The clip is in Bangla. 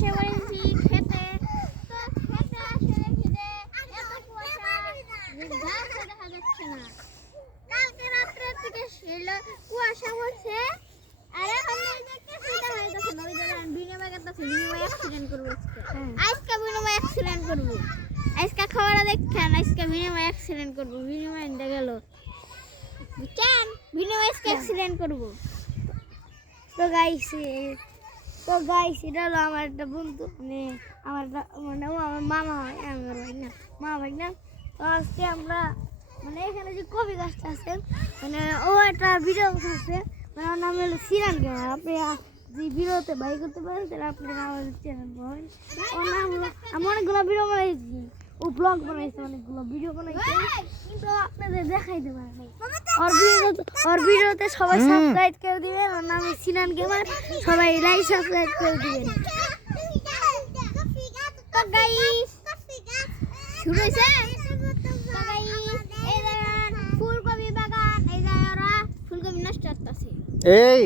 এসে পড়েছি খেতে। তো খেতে আসে দেখি যে এত কুয়াশা যে গাছও দেখা যাচ্ছে না। কালকে রাত্রে থেকে কুয়াশা পড়ছে আর এখন কিছুই দেখা যাচ্ছে না। ওই জায়গায় বিনিময় করতেছে, বিনিময় অ্যাক্সিডেন্ট করবো আজকে বিনিময় অ্যাক্সিডেন্ট করবো। আজকে খবর দেখছেন, আজকে বিনিময় অ্যাক্সিডেন্ট করবো। বিনিময় গেল বুঝছেন, বিনিময় আজকে অ্যাক্সিডেন্ট করবো। তো গাইস এটা হলো আমার একটা বন্ধু, মানে ও আমার মামা হয়, আমার ভাই না, মামা ভাই না। তো আজকে আমরা মানে এখানে যে কবি গাছটা আছে, মানে ও একটা ভিডিও করছে, মানে ওর নাম হলো সিরান গেমার। আপনি যে ভিডিওতে বাই করতে পারেন তাহলে আপনারা আমাদের চ্যানেল পাবেন। ওর নাম হলো, আমি অনেকগুলো ভিডিও বানাইছি, ও ব্লগ বানাইছে, অনেকগুলো ভিডিও বানাইছে, কিন্তু আপনাদের দেখাইতে পারে নাই। ওর ভিডিওতে সবাই সাবস্ক্রাইব করে দিবেন। ওর নাম সিনান গেমার, সবাই লাইক সাবস্ক্রাইব করে দিবেন। তো গাইস শুরু হয়েছে। তো গাইস এই দেখেন ফুলকপি বাগান, এই জায়গায় ওরা ফুলকপি নষ্ট করতেছে। এই